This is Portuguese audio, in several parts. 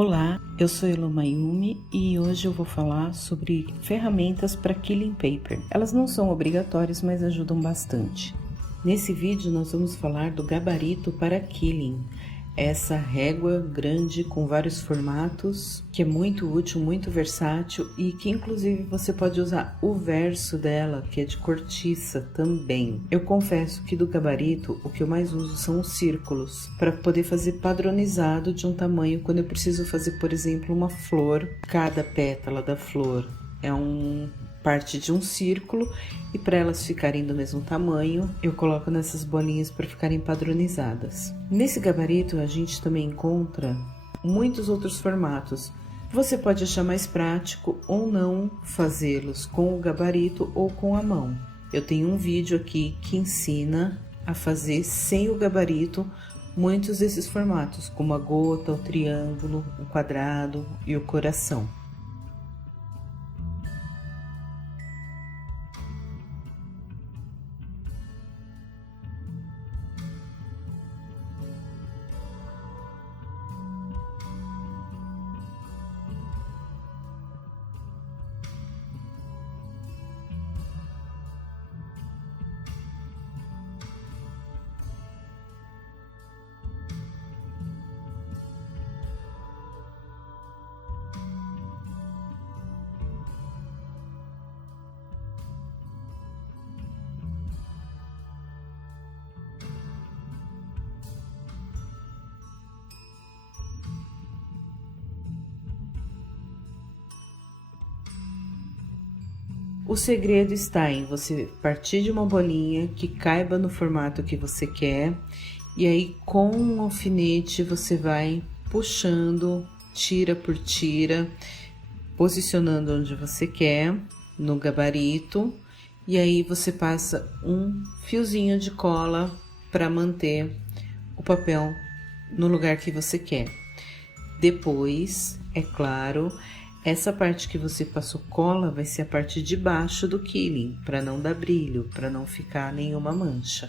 Olá, eu sou Elo Mayumi e hoje eu vou falar sobre ferramentas para Killing Paper. Elas não são obrigatórias, mas ajudam bastante. Nesse vídeo nós vamos falar do gabarito para Killing, essa régua grande com vários formatos, que é muito útil, muito versátil e que inclusive você pode usar o verso dela, que é de cortiça também. Eu confesso que do gabarito o que eu mais uso são os círculos, para poder fazer padronizado de um tamanho quando eu preciso fazer, por exemplo, uma flor. Cada pétala da flor é parte de um círculo e para elas ficarem do mesmo tamanho, eu coloco nessas bolinhas para ficarem padronizadas. Nesse gabarito a gente também encontra muitos outros formatos. Você pode achar mais prático ou não fazê-los com o gabarito ou com a mão. Eu tenho um vídeo aqui que ensina a fazer sem o gabarito muitos desses formatos, como a gota, o triângulo, o quadrado e o coração. O segredo está em você partir de uma bolinha que caiba no formato que você quer e aí com um alfinete você vai puxando tira por tira, posicionando onde você quer no gabarito e aí você passa um fiozinho de cola para manter o papel no lugar que você quer. Depois, é claro, essa parte que você passou cola vai ser a parte de baixo do Killing, para não dar brilho, para não ficar nenhuma mancha.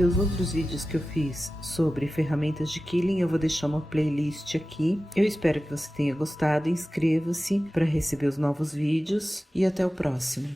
ver os outros vídeos que eu fiz sobre ferramentas de quilling, eu vou deixar uma playlist aqui. Eu espero que você tenha gostado, inscreva-se para receber os novos vídeos e até o próximo.